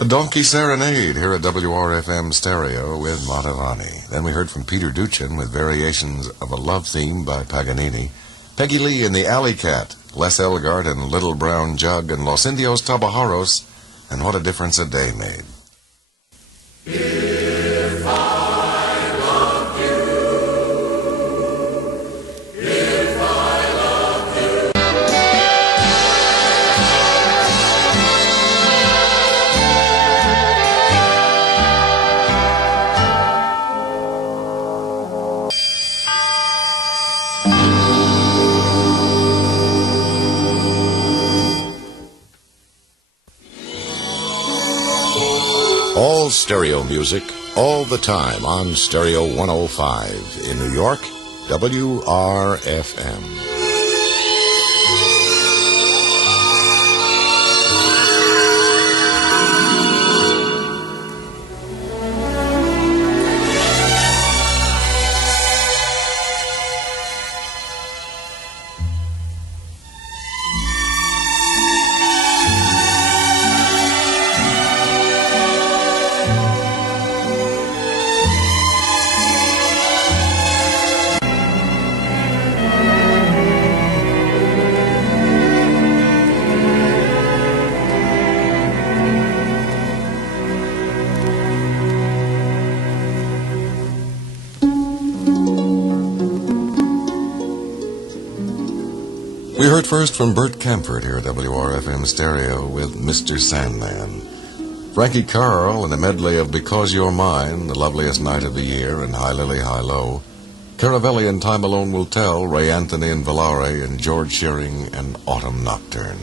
A donkey serenade here at WRFM Stereo with Montavani. Then we heard from Peter Duchin with variations of a love theme by Paganini. Peggy Lee and the Alley Cat, Les Elgart and Little Brown Jug, and Los Indios Tabajaros, and What a Difference a Day Made. If I loved you, if I loved you. All stereo music, all the time on Stereo 105 in New York, WRFM. We heard first from Bert Camford here at WRFM Stereo with Mr. Sandman. Frankie Carl and a medley of Because You're Mine, The Loveliest Night of the Year, and High Lily, High Low. Caravelli and Time Alone Will Tell, Ray Anthony and Valare, and George Shearing and Autumn Nocturne.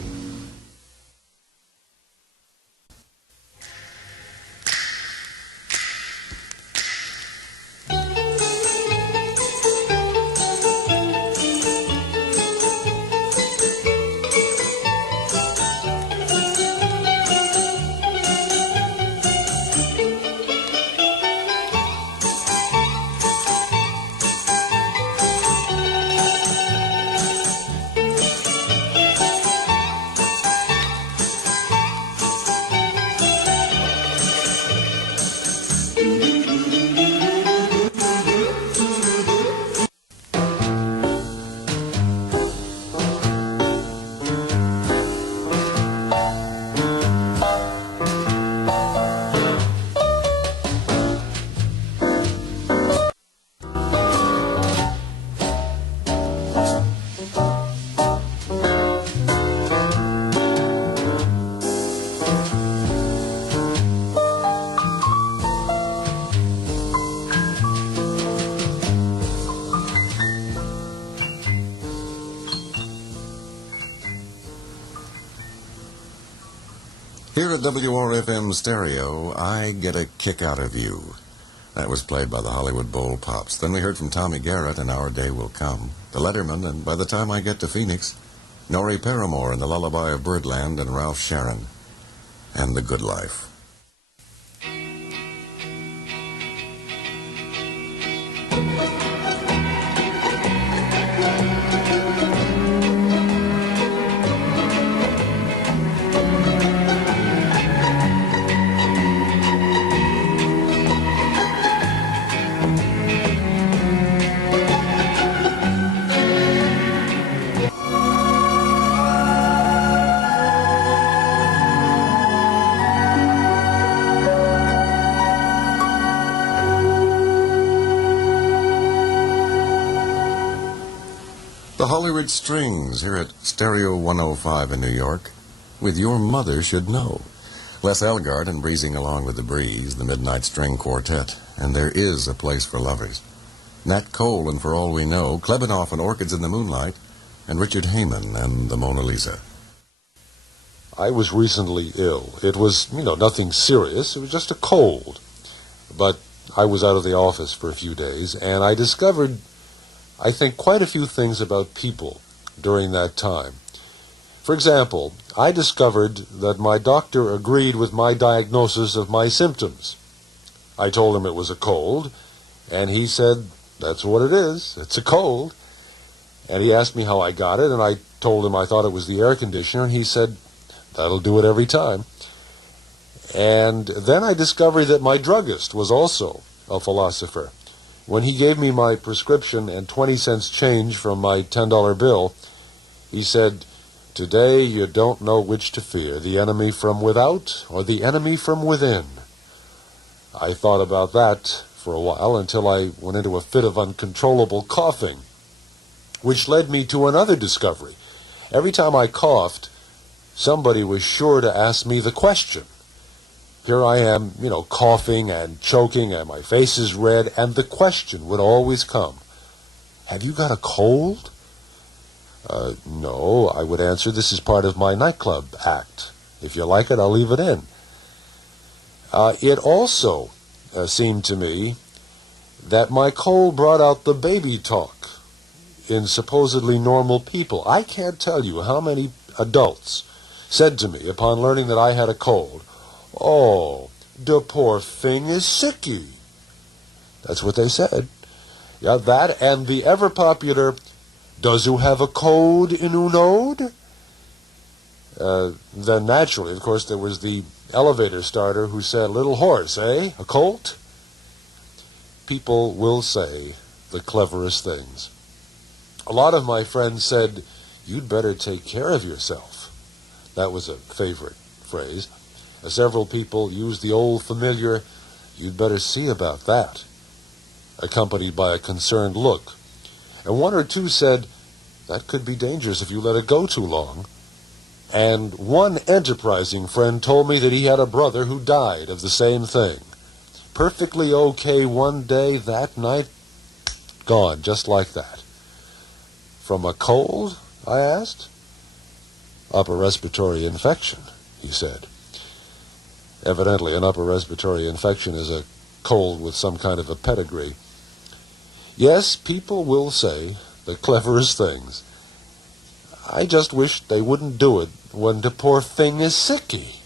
Here at WRFM Stereo, I Get a Kick Out of You. That was played by the Hollywood Bowl Pops. Then we heard from Tommy Garrett and Our Day Will Come, the Letterman, and By the Time I Get to Phoenix, Norrie Paramore and the Lullaby of Birdland, and Ralph Sharon and The Good Life. The Hollywood Strings here at Stereo 105 in New York with Your Mother Should Know. Les Elgart and Breezing Along with the Breeze, the Midnight String Quartet, and There Is a Place for Lovers. Nat Cole and For All We Know, Klebanoff and Orchids in the Moonlight, and Richard Heyman and the Mona Lisa. I was recently ill. It was, nothing serious. It was just a cold. But I was out of the office for a few days, and I discovered, I think, quite a few things about people during that time. For example, I discovered that my doctor agreed with my diagnosis of my symptoms. I told him it was a cold, and he said, that's what it is. It's a cold. And he asked me how I got it, and I told him I thought it was the air conditioner, and he said, that'll do it every time. And then I discovered that my druggist was also a philosopher. When he gave me my prescription and 20 cents change from my $10 bill, he said, "Today you don't know which to fear, the enemy from without or the enemy from within." I thought about that for a while until I went into a fit of uncontrollable coughing, which led me to another discovery. Every time I coughed, somebody was sure to ask me the question. Here I am, coughing and choking, and my face is red, and the question would always come, "Have you got a cold?" No, I would answer, "This is part of my nightclub act. If you like it, I'll leave it in." It also seemed to me that my cold brought out the baby talk in supposedly normal people. I can't tell you how many adults said to me upon learning that I had a cold, "Oh, the poor thing is sicky." That's what they said. Yeah, that and the ever-popular, "Does you have a code in unode?" Then naturally, of course, there was the elevator starter who said, "Little horse, eh? A colt?" People will say the cleverest things. A lot of my friends said, "You'd better take care of yourself." That was a favorite phrase. Several people used the old familiar, "You'd better see about that," accompanied by a concerned look. And one or two said, "That could be dangerous if you let it go too long." And one enterprising friend told me that he had a brother who died of the same thing. Perfectly okay one day, that night, gone, just like that. "From a cold?" I asked. "Upper respiratory infection," he said. Evidently, an upper respiratory infection is a cold with some kind of a pedigree. Yes, people will say the cleverest things. I just wish they wouldn't do it when the poor thing is sicky.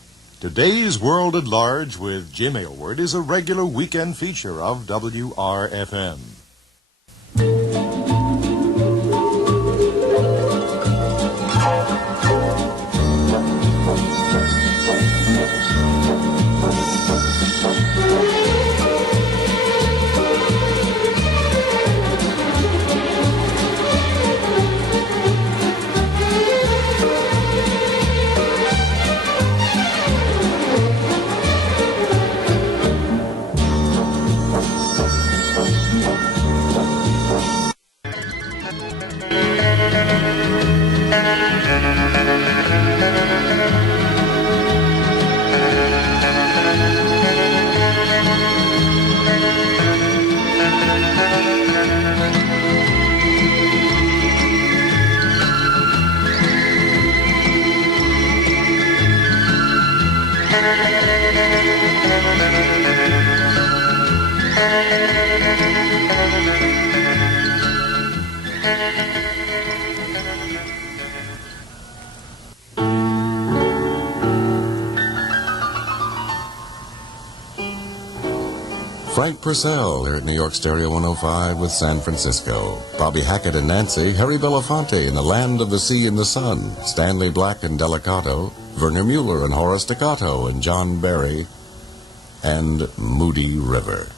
Today's World at Large with Jim Aylward is a regular weekend feature of WRFM. Frank Purcell here at New York Stereo 105 with San Francisco. Bobby Hackett and Nancy, Harry Belafonte in The Land of the Sea and the Sun, Stanley Black and Delicato, Werner Mueller and Horace Staccato and John Barry, and Moody River.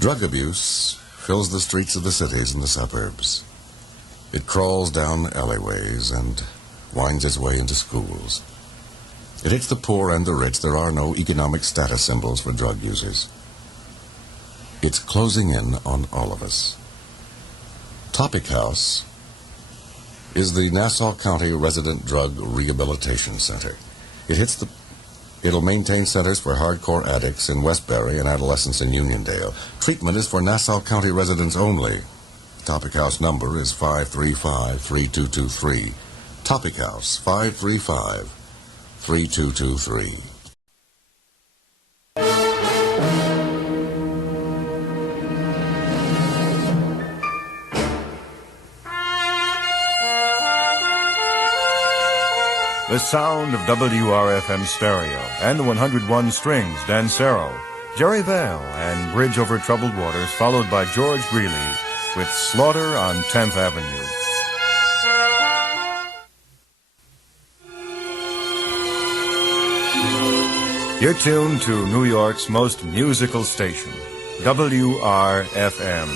Drug abuse fills the streets of the cities and the suburbs. It crawls down alleyways and winds its way into schools. It hits the poor and the rich. There are no economic status symbols for drug users. It's closing in on all of us. Topic House is the Nassau County Resident Drug Rehabilitation Center. It hits the It'll maintain centers for hardcore addicts in Westbury and adolescents in Uniondale. Treatment is for Nassau County residents only. Topic House number is 535-3223. Topic House, 535-3223. The sound of WRFM stereo and the 101 strings, Dancero, Jerry Vale, and Bridge Over Troubled Waters, followed by George Greeley with Slaughter on 10th Avenue. You're tuned to New York's most musical station, WRFM.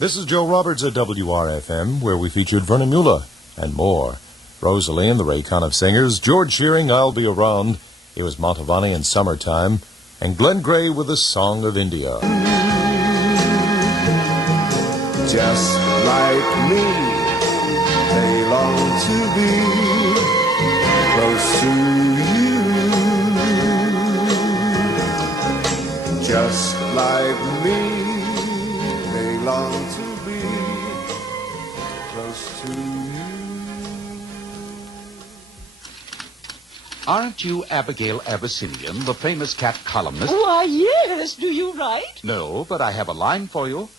This is Joe Roberts at WRFM, where we featured Vernon Mueller and more. Rosalie and the Raycon of Singers, George Shearing, I'll Be Around. It was Montavani in Summertime, and Glenn Gray with the Song of India. Just like me, they long to be close to you. Just like me, they long to be close to you. Aren't you Abigail Abyssinian, the famous cat columnist? Why, yes. Do you write? No, but I have a line for you.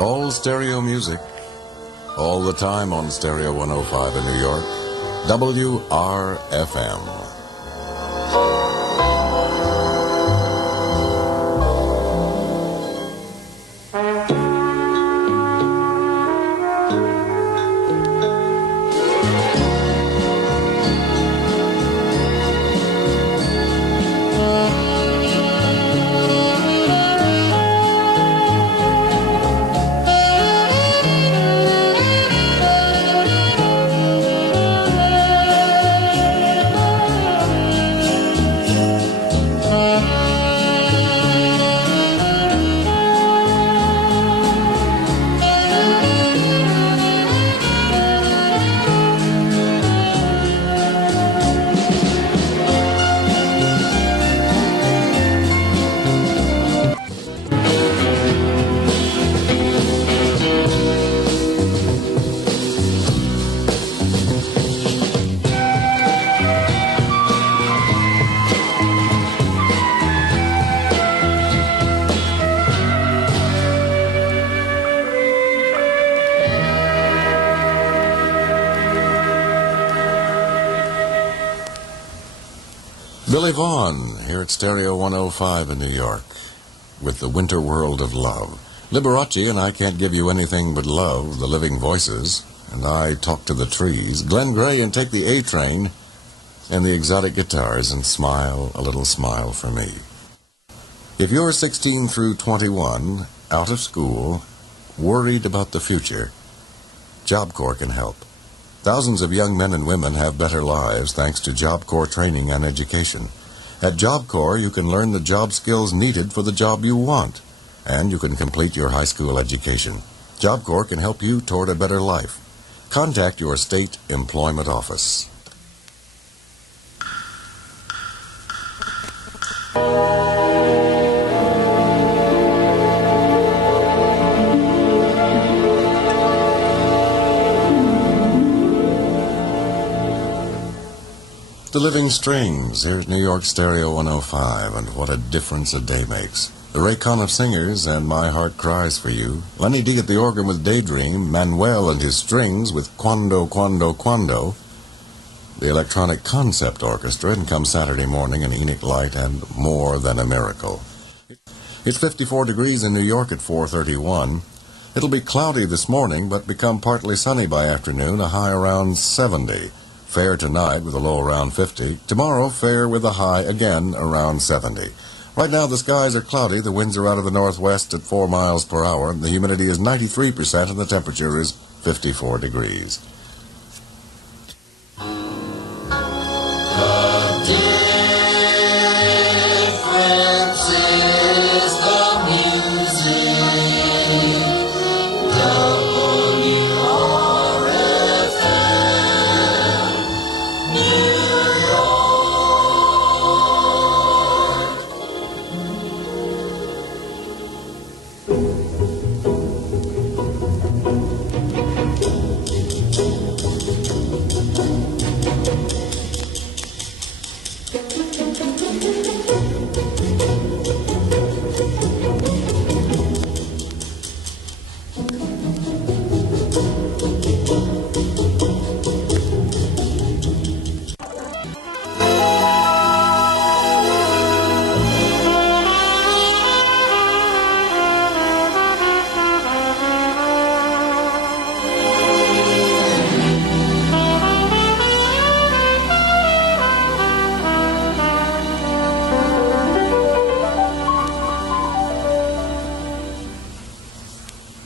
All stereo music, all the time on Stereo 105 in New York, WRFM. Billy Vaughn here at Stereo 105 in New York with the Winter World of Love. Liberace and I Can't Give You Anything But Love, the Living Voices, and I Talk to the Trees. Glenn Gray and Take the A Train, and the exotic guitars and Smile, a Little Smile for Me. If you're 16 through 21, out of school, worried about the future, Job Corps can help. Thousands of young men and women have better lives thanks to Job Corps training and education. At Job Corps, you can learn the job skills needed for the job you want, and you can complete your high school education. Job Corps can help you toward a better life. Contact your state employment office. The Living Strings, here's New York Stereo 105, and what a difference a day makes. The Raycon of Singers and My Heart Cries for You, Lenny D at the organ with Daydream, Manuel and his strings with Quando, Quando, Quando, the Electronic Concept Orchestra, and Come Saturday Morning, and Enoch Light and More Than a Miracle. It's 54 degrees in New York at 4:31. It'll be cloudy this morning, but become partly sunny by afternoon, a high around 70. Fair tonight with a low around 50. Tomorrow, fair with a high again around 70. Right now, the skies are cloudy. The winds are out of the northwest at 4 miles per hour. The humidity is 93% and the temperature is 54 degrees.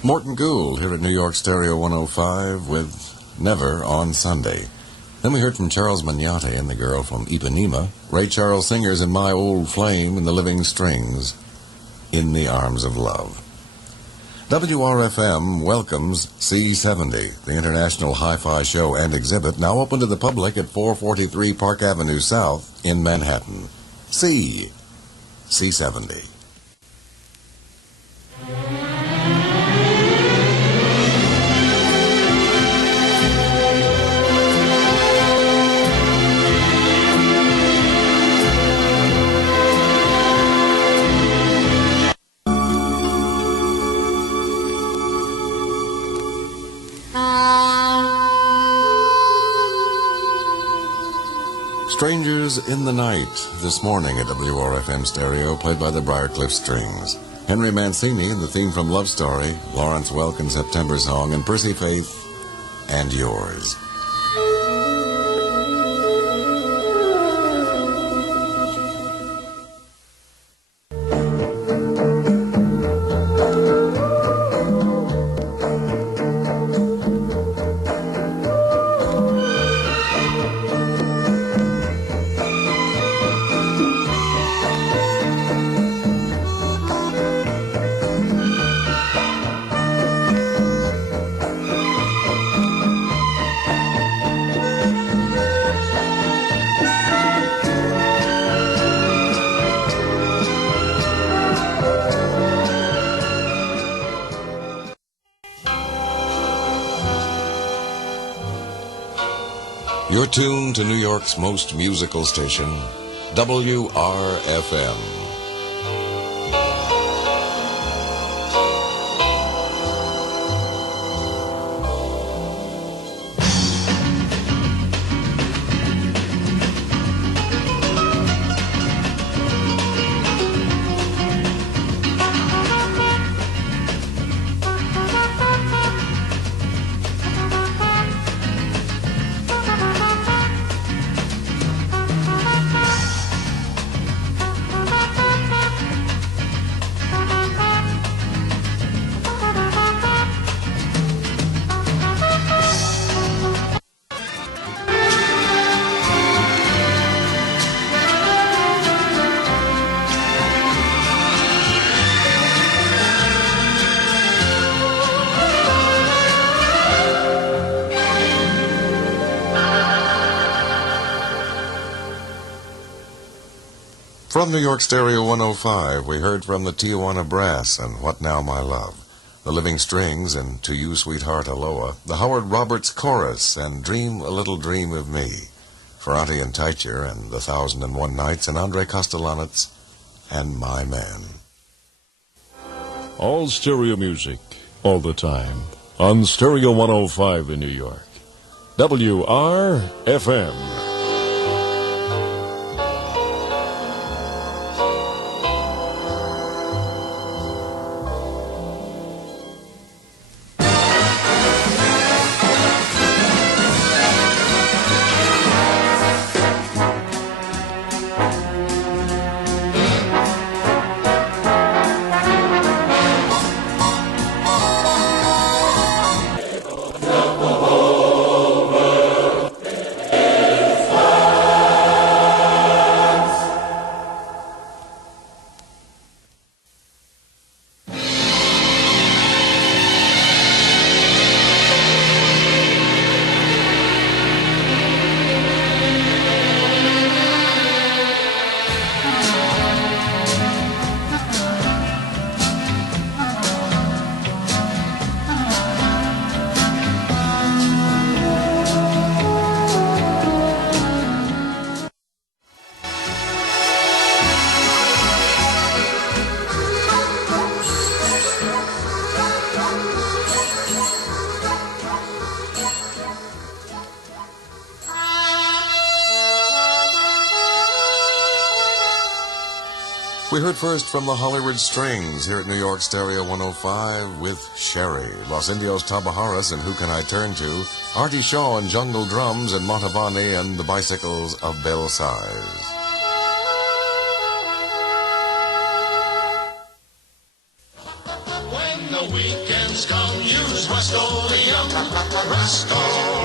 Morton Gould here at New York Stereo 105 with Never on Sunday. Then we heard from Charles Magnate and the girl from Ipanema, Ray Charles Singers and My Old Flame, and the Living Strings, In the Arms of Love. WRFM welcomes C70, the International Hi-Fi Show and Exhibit, now open to the public at 443 Park Avenue South in Manhattan. C70. Strangers in the Night, this morning at WRFM Stereo, played by the Briarcliff Strings. Henry Mancini and the theme from Love Story, Lawrence Welk and September Song, and Percy Faith, And Yours. You're tuned to New York's most musical station, WRFM. From New York Stereo 105, we heard from the Tijuana Brass and What Now My Love, the Living Strings and To You Sweetheart Aloha, the Howard Roberts Chorus and Dream a Little Dream of Me, Ferranti and Teicher and The 1001 Nights and Andre Castellanets and My Man. All stereo music, all the time, on Stereo 105 in New York. WRFM. We heard first from the Hollywood Strings here at New York Stereo 105 with Sherry, Los Indios Tabajaras and Who Can I Turn To, Artie Shaw and Jungle Drums and Montavani and the Bicycles of Bell Size. When the weekends come, use Rust-Oleum. Rust-Oleum.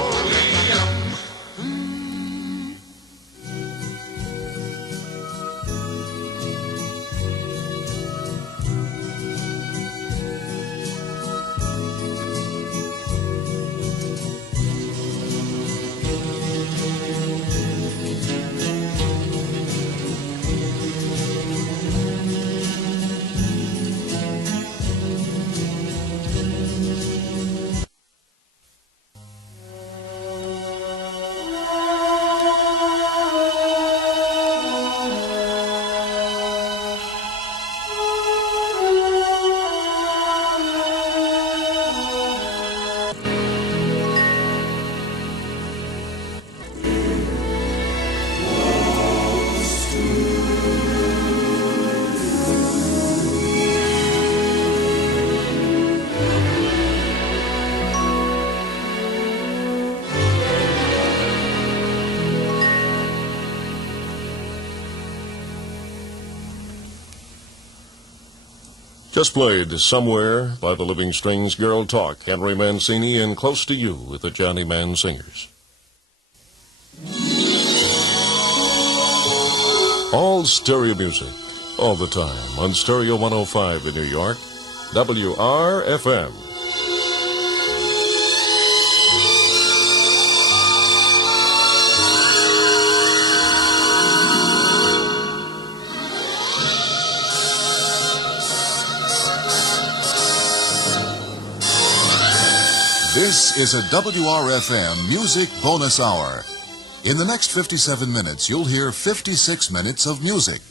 Just played Somewhere by the Living Strings, Girl Talk, Henry Mancini, and Close to You with the Johnny Mann Singers. All stereo music, all the time, on Stereo 105 in New York, WRFM. This is a WRFM Music Bonus Hour. In the next 57 minutes, you'll hear 56 minutes of music.